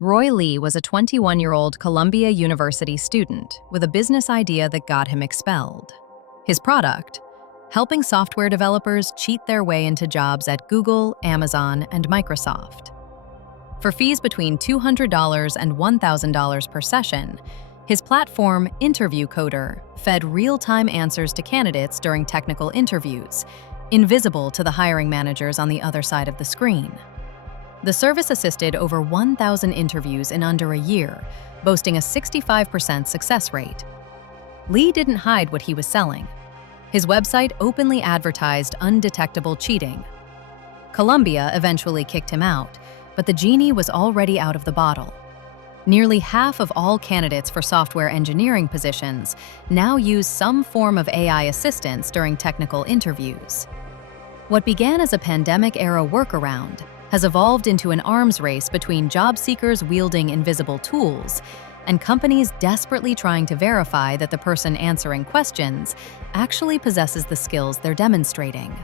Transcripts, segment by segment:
Roy Lee was a 21-year-old Columbia University student with a business idea that got him expelled. His product? Helping software developers cheat their way into jobs at Google, Amazon, and Microsoft. For fees between $200 and $1,000 per session, his platform, Interview Coder, fed real-time answers to candidates during technical interviews, invisible to the hiring managers on the other side of the screen. The service assisted over 1,000 interviews in under a year, boasting a 65% success rate. Lee didn't hide what he was selling. His website openly advertised undetectable cheating. Columbia eventually kicked him out, but the genie was already out of the bottle. Nearly half of all candidates for software engineering positions now use some form of AI assistance during technical interviews. What began as a pandemic-era workaround has evolved into an arms race between job seekers wielding invisible tools and companies desperately trying to verify that the person answering questions actually possesses the skills they're demonstrating.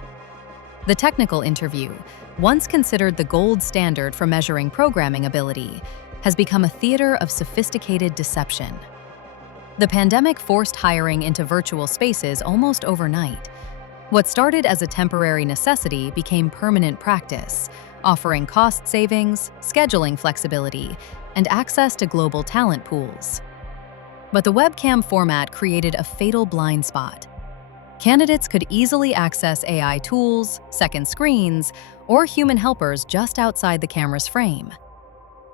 The technical interview, once considered the gold standard for measuring programming ability, has become a theater of sophisticated deception. The pandemic forced hiring into virtual spaces almost overnight. What started as a temporary necessity became permanent practice, offering cost savings, scheduling flexibility, and access to global talent pools. But the webcam format created a fatal blind spot. Candidates could easily access AI tools, second screens, or human helpers just outside the camera's frame.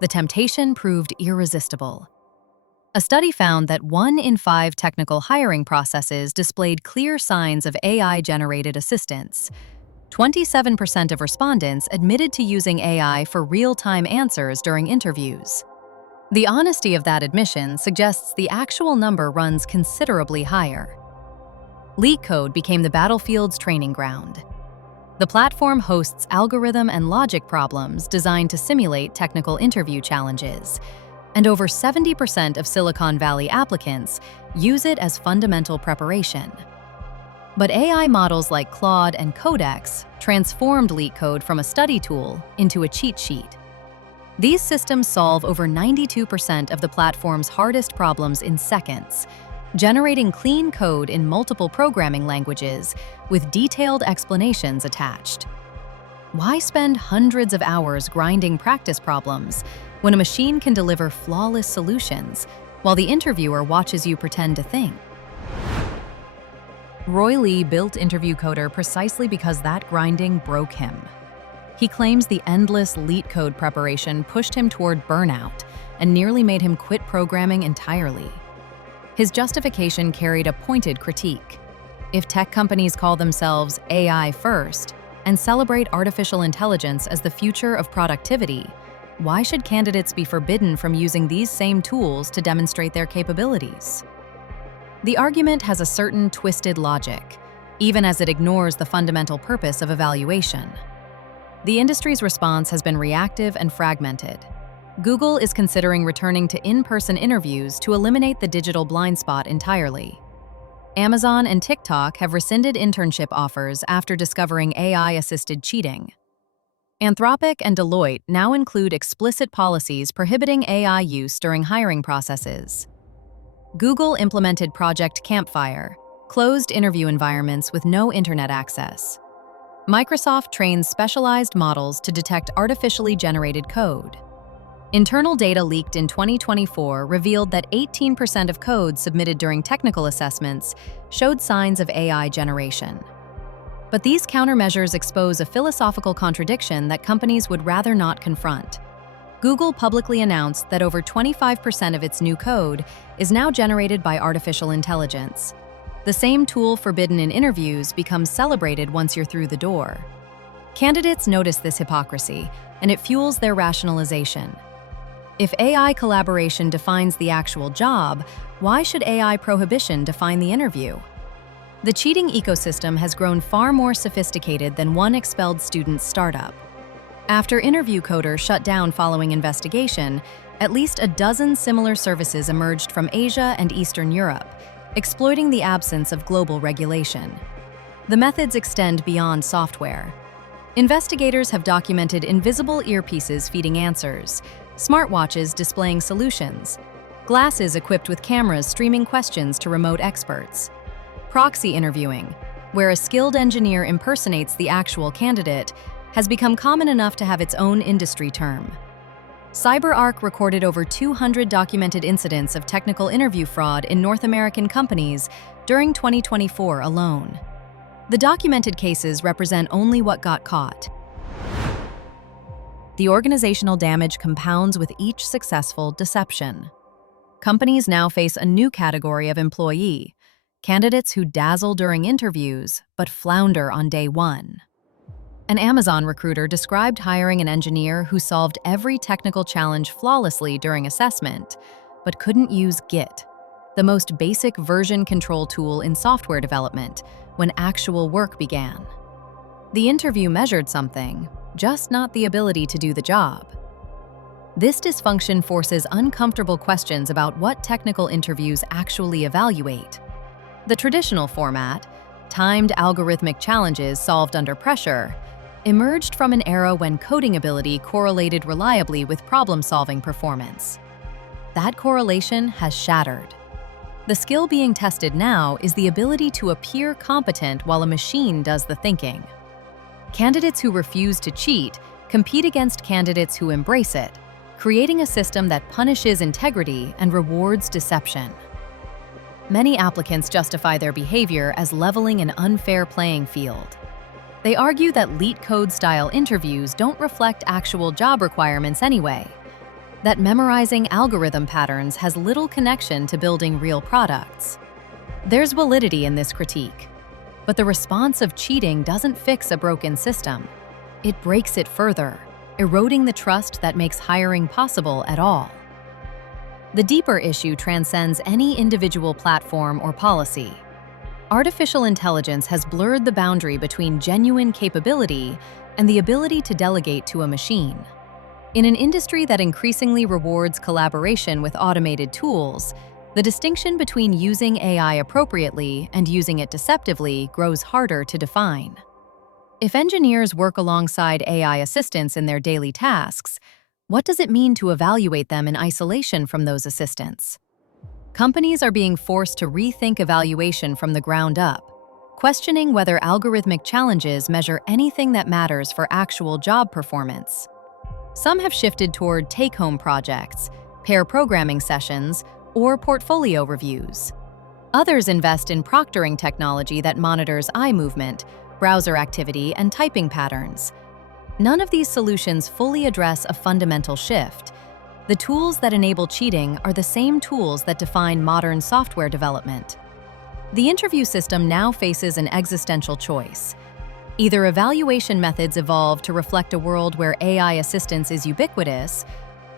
The temptation proved irresistible. A study found that 1 in 5 technical hiring processes displayed clear signs of AI-generated assistance. 27% of respondents admitted to using AI for real-time answers during interviews. The honesty of that admission suggests the actual number runs considerably higher. LeetCode became the battlefield's training ground. The platform hosts algorithm and logic problems designed to simulate technical interview challenges, and over 70% of Silicon Valley applicants use it as fundamental preparation. But AI models like Claude and Codex transformed LeetCode from a study tool into a cheat sheet. These systems solve over 92% of the platform's hardest problems in seconds, generating clean code in multiple programming languages with detailed explanations attached. Why spend hundreds of hours grinding practice problems when a machine can deliver flawless solutions while the interviewer watches you pretend to think? Roy Lee built Interview Coder precisely because that grinding broke him. He claims the endless LeetCode preparation pushed him toward burnout and nearly made him quit programming entirely. His justification carried a pointed critique. If tech companies call themselves AI first and celebrate artificial intelligence as the future of productivity, why should candidates be forbidden from using these same tools to demonstrate their capabilities? The argument has a certain twisted logic, even as it ignores the fundamental purpose of evaluation. The industry's response has been reactive and fragmented. Google is considering returning to in-person interviews to eliminate the digital blind spot entirely. Amazon and TikTok have rescinded internship offers after discovering AI-assisted cheating. Anthropic and Deloitte now include explicit policies prohibiting AI use during hiring processes. Google implemented Project Campfire, closed interview environments with no internet access. Microsoft trains specialized models to detect artificially generated code. Internal data leaked in 2024 revealed that 18% of code submitted during technical assessments showed signs of AI generation. But these countermeasures expose a philosophical contradiction that companies would rather not confront. Google publicly announced that over 25% of its new code is now generated by artificial intelligence. The same tool forbidden in interviews becomes celebrated once you're through the door. Candidates notice this hypocrisy, and it fuels their rationalization. If AI collaboration defines the actual job, why should AI prohibition define the interview? The cheating ecosystem has grown far more sophisticated than one expelled student's startup. After Interview Coder shut down following investigation, at least a dozen similar services emerged from Asia and Eastern Europe, exploiting the absence of global regulation. The methods extend beyond software. Investigators have documented invisible earpieces feeding answers, smartwatches displaying solutions, glasses equipped with cameras streaming questions to remote experts, proxy interviewing, where a skilled engineer impersonates the actual candidate, has become common enough to have its own industry term. CyberArk recorded over 200 documented incidents of technical interview fraud in North American companies during 2024 alone. The documented cases represent only what got caught. The organizational damage compounds with each successful deception. Companies now face a new category of employee, candidates who dazzle during interviews but flounder on day one. An Amazon recruiter described hiring an engineer who solved every technical challenge flawlessly during assessment, but couldn't use Git, the most basic version control tool in software development, when actual work began. The interview measured something, just not the ability to do the job. This dysfunction forces uncomfortable questions about what technical interviews actually evaluate. The traditional format, timed algorithmic challenges solved under pressure, emerged from an era when coding ability correlated reliably with problem-solving performance. That correlation has shattered. The skill being tested now is the ability to appear competent while a machine does the thinking. Candidates who refuse to cheat compete against candidates who embrace it, creating a system that punishes integrity and rewards deception. Many applicants justify their behavior as leveling an unfair playing field. They argue that LeetCode-style interviews don't reflect actual job requirements anyway, that memorizing algorithm patterns has little connection to building real products. There's validity in this critique, but the response of cheating doesn't fix a broken system. It breaks it further, eroding the trust that makes hiring possible at all. The deeper issue transcends any individual platform or policy. Artificial intelligence has blurred the boundary between genuine capability and the ability to delegate to a machine. In an industry that increasingly rewards collaboration with automated tools, the distinction between using AI appropriately and using it deceptively grows harder to define. If engineers work alongside AI assistants in their daily tasks, what does it mean to evaluate them in isolation from those assistants? Companies are being forced to rethink evaluation from the ground up, questioning whether algorithmic challenges measure anything that matters for actual job performance. Some have shifted toward take-home projects, pair programming sessions, or portfolio reviews. Others invest in proctoring technology that monitors eye movement, browser activity, and typing patterns. None of these solutions fully address a fundamental shift. The tools that enable cheating are the same tools that define modern software development. The interview system now faces an existential choice. Either evaluation methods evolve to reflect a world where AI assistance is ubiquitous,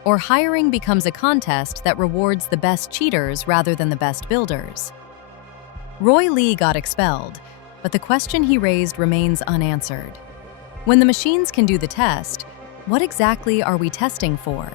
or hiring becomes a contest that rewards the best cheaters rather than the best builders. Roy Lee got expelled, but the question he raised remains unanswered. When the machines can do the test, what exactly are we testing for?